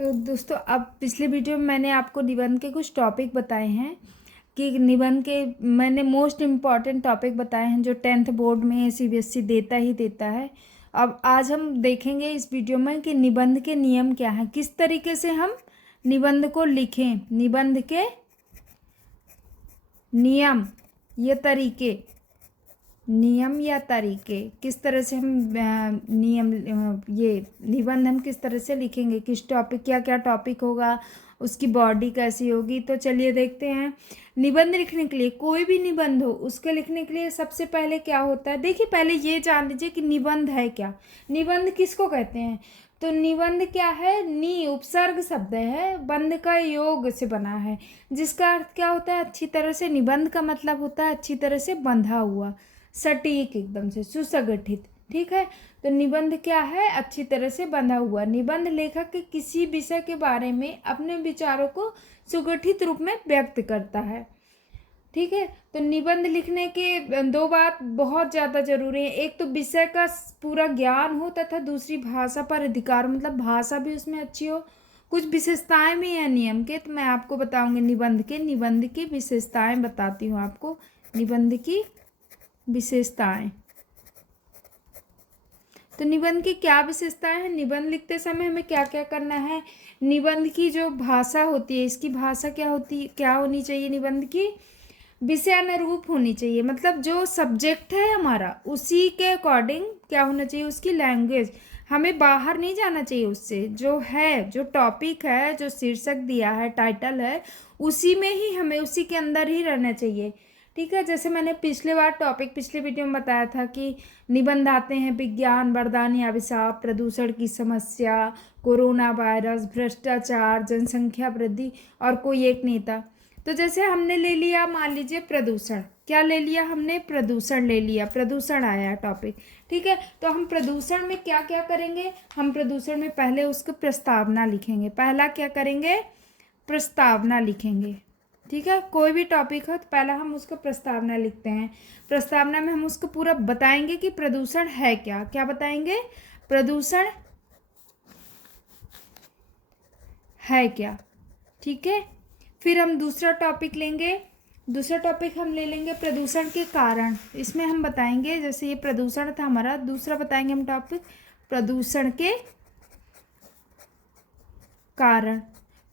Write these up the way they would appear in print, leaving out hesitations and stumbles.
तो दोस्तों, अब पिछले वीडियो में मैंने आपको निबंध के कुछ टॉपिक बताए हैं कि निबंध के मैंने मोस्ट इम्पॉर्टेंट टॉपिक बताए हैं जो 10th बोर्ड में सीबीएसई देता ही देता है। अब आज हम देखेंगे इस वीडियो में कि निबंध के नियम क्या हैं, किस तरीके से हम निबंध को लिखें, निबंध के नियम या तरीके, नियम या तरीके किस तरह से हम ये निबंध हम किस तरह से लिखेंगे, किस टॉपिक क्या क्या टॉपिक होगा, उसकी बॉडी कैसी होगी। तो चलिए देखते हैं। निबंध लिखने के लिए, कोई भी निबंध हो उसके लिखने के लिए सबसे पहले क्या होता है, देखिए पहले ये जान लीजिए कि निबंध है क्या, निबंध किसको कहते हैं। तो निबंध क्या है, उपसर्ग शब्द है, बंध का योग से बना है, जिसका अर्थ क्या होता है, अच्छी तरह से। निबंध का मतलब होता है अच्छी तरह से बंधा हुआ, सटीक, एकदम से सुसंगठित। ठीक है, तो निबंध क्या है, अच्छी तरह से बंधा हुआ। निबंध लेखक के किसी विषय के बारे में अपने विचारों को सुगठित रूप में व्यक्त करता है। ठीक है, तो निबंध लिखने के दो बात बहुत ज़्यादा जरूरी है, एक तो विषय का पूरा ज्ञान हो तथा दूसरी भाषा पर अधिकार, मतलब भाषा भी उसमें अच्छी हो। कुछ विशेषताएं भी हैं नियम के, तो मैं आपको बताऊंगी निबंध की विशेषताएं बताती हूँ आपको। निबंध की विशेषताएं, तो निबंध की क्या विशेषताएं हैं, निबंध लिखते समय हमें क्या क्या करना है। निबंध की जो भाषा होती है, इसकी भाषा क्या होनी चाहिए, निबंध की विषय अनुरूप होनी चाहिए, मतलब जो सब्जेक्ट है हमारा उसी के अकॉर्डिंग क्या होना चाहिए, उसकी लैंग्वेज। हमें बाहर नहीं जाना चाहिए उससे, जो है, जो टॉपिक है, जो शीर्षक दिया है, टाइटल है, उसी में ही हमें, उसी के अंदर ही रहना चाहिए। ठीक है, जैसे मैंने पिछले वीडियो में बताया था कि निबंध आते हैं विज्ञान, वरदान या अभिशाप, प्रदूषण की समस्या, कोरोना वायरस, भ्रष्टाचार, जनसंख्या वृद्धि और कोई एक नेता। तो जैसे हमने ले लिया, मान लीजिए प्रदूषण, क्या ले लिया हमने, प्रदूषण ले लिया, प्रदूषण आया टॉपिक। ठीक है, तो हम प्रदूषण में क्या क्या करेंगे, हम प्रदूषण में पहले उसको प्रस्तावना लिखेंगे। पहला क्या करेंगे, प्रस्तावना लिखेंगे। ठीक है, कोई भी टॉपिक हो तो पहला हम उसको प्रस्तावना लिखते हैं। प्रस्तावना में हम उसको पूरा बताएंगे कि प्रदूषण है क्या, क्या बताएंगे, प्रदूषण है क्या। ठीक है, फिर हम दूसरा टॉपिक लेंगे, दूसरा टॉपिक हम ले लेंगे प्रदूषण के कारण। इसमें हम बताएंगे, जैसे ये प्रदूषण था हमारा, दूसरा बताएंगे हम टॉपिक प्रदूषण के कारण।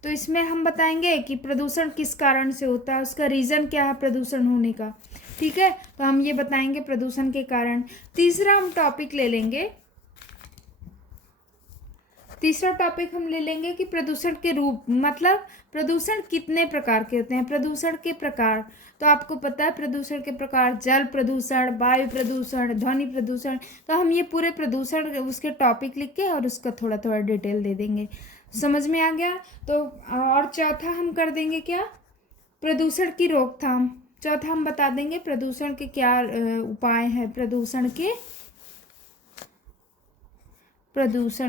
तो इसमें हम बताएंगे कि प्रदूषण किस कारण से होता है, उसका रीज़न क्या है प्रदूषण होने का। ठीक है, तो हम ये बताएंगे प्रदूषण के कारण। तीसरा हम टॉपिक ले लेंगे, तीसरा टॉपिक हम ले लेंगे कि प्रदूषण के रूप, मतलब प्रदूषण कितने प्रकार के होते हैं, प्रदूषण के प्रकार। तो आपको पता है प्रदूषण के प्रकार, जल प्रदूषण, वायु प्रदूषण, ध्वनि प्रदूषण। तो हम ये पूरे प्रदूषण उसके टॉपिक लिख के और उसका थोड़ा थोड़ा डिटेल दे देंगे। समझ में आ गया। तो और चौथा हम कर देंगे क्या, प्रदूषण की रोकथाम। चौथा हम बता देंगे प्रदूषण के क्या उपाय हैं, प्रदूषण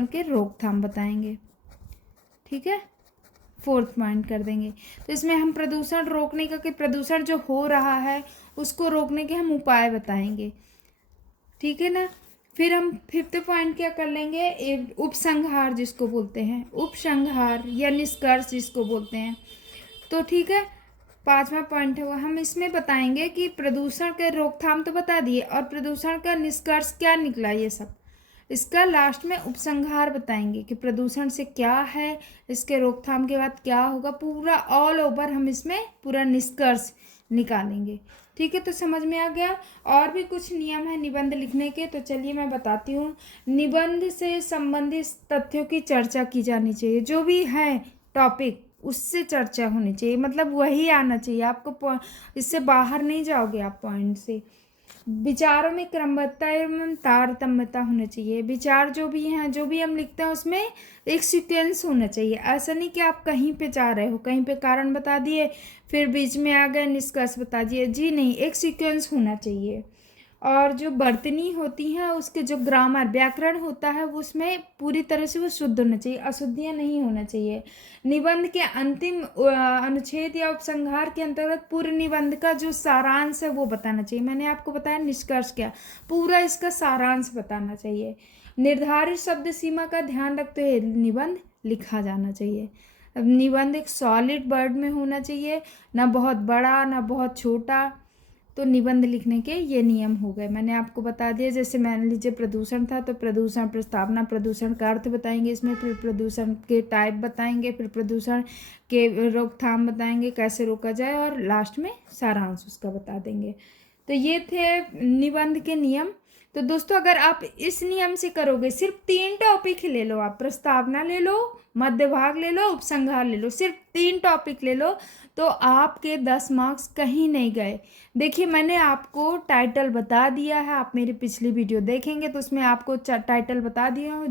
के रोकथाम बताएंगे। ठीक है, फोर्थ पॉइंट कर देंगे। तो इसमें हम प्रदूषण रोकने का, कि प्रदूषण जो हो रहा है उसको रोकने के हम उपाय बताएंगे। ठीक है ना। फिर हम फिफ्थ पॉइंट क्या कर लेंगे, उपसंहार जिसको बोलते हैं, उपसंहार या निष्कर्ष जिसको बोलते हैं। तो ठीक है, पांचवा पॉइंट है हम इसमें बताएंगे कि प्रदूषण के रोकथाम तो बता दिए, और प्रदूषण का निष्कर्ष क्या निकला, ये सब इसका लास्ट में उपसंहार बताएंगे कि प्रदूषण से क्या है, इसके रोकथाम के बाद क्या होगा, पूरा ऑल ओवर हम इसमें पूरा निष्कर्ष निकालेंगे। ठीक है, तो समझ में आ गया। और भी कुछ नियम है निबंध लिखने के, तो चलिए मैं बताती हूँ। निबंध से संबंधित तथ्यों की चर्चा की जानी चाहिए, जो भी है टॉपिक उससे चर्चा होनी चाहिए, मतलब वही आना चाहिए आपको, इससे बाहर नहीं जाओगे आप पॉइंट से। विचारों में क्रमबद्धता एवं तारतम्यता होना चाहिए, विचार जो भी हैं, जो भी हम लिखते हैं उसमें एक सीक्वेंस होना चाहिए। ऐसा नहीं कि आप कहीं पे जा रहे हो, कहीं पे कारण बता दिए फिर बीच में आ गए निष्कर्ष बता दिए, जी नहीं, एक सीक्वेंस होना चाहिए। और जो वर्तनी होती हैं, उसके जो ग्रामर, व्याकरण होता है, वो उसमें पूरी तरह से वो शुद्ध होना चाहिए, अशुद्धियाँ नहीं होना चाहिए। निबंध के अंतिम अनुच्छेद या उपसंहार के अंतर्गत पूर्ण निबंध का जो सारांश है वो बताना चाहिए। मैंने आपको बताया निष्कर्ष क्या, पूरा इसका सारांश बताना चाहिए। निर्धारित शब्द सीमा का ध्यान रखते हुए निबंध लिखा जाना चाहिए। अब निबंध एक सॉलिड वर्ड में होना चाहिए, ना बहुत बड़ा ना बहुत छोटा। तो निबंध लिखने के ये नियम हो गए, मैंने आपको बता दिया। जैसे मान लीजिए प्रदूषण था तो प्रदूषण प्रस्तावना, प्रदूषण का अर्थ बताएंगे इसमें, फिर प्रदूषण के टाइप बताएंगे, फिर प्रदूषण के रोकथाम बताएंगे कैसे रोका जाए, और लास्ट में सारांश उसका बता देंगे। तो ये थे निबंध के नियम। तो दोस्तों अगर आप इस नियम से करोगे, सिर्फ 3 टॉपिक ले लो आप, प्रस्तावना ले लो, मध्य भाग ले लो, उपसंहार ले लो, सिर्फ 3 टॉपिक ले लो, तो आपके 10 मार्क्स कहीं नहीं गए। देखिए मैंने आपको टाइटल बता दिया है, आप मेरी पिछली वीडियो देखेंगे तो उसमें आपको टाइटल बता दिया हूँ।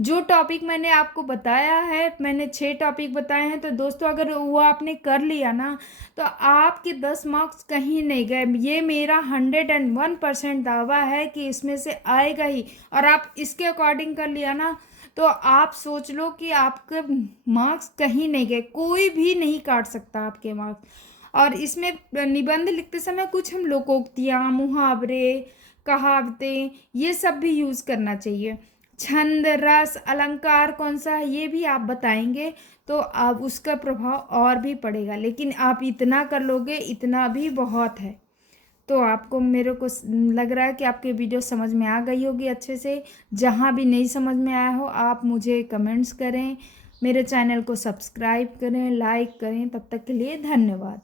जो टॉपिक मैंने आपको बताया है, मैंने 6 टॉपिक बताए हैं, तो दोस्तों अगर वो आपने कर लिया ना तो आपके 10 मार्क्स कहीं नहीं गए। ये मेरा 101% दावा है कि इसमें से आएगा ही, और आप इसके अकॉर्डिंग कर लिया ना तो आप सोच लो कि आपके मार्क्स कहीं नहीं गए, कोई भी नहीं काट सकता आपके मार्क्स। और इसमें निबंध लिखते समय कुछ हम लोकोक्तियाँ, मुहावरे, कहावतें ये सब भी यूज़ करना चाहिए। छंद, रस, अलंकार कौन सा है ये भी आप बताएंगे तो आप उसका प्रभाव और भी पड़ेगा। लेकिन आप इतना कर लोगे, इतना भी बहुत है। तो आपको, मेरे को लग रहा है कि आपकी वीडियो समझ में आ गई होगी अच्छे से। जहाँ भी नहीं समझ में आया हो आप मुझे कमेंट्स करें, मेरे चैनल को सब्सक्राइब करें, लाइक करें। तब तक के लिए धन्यवाद।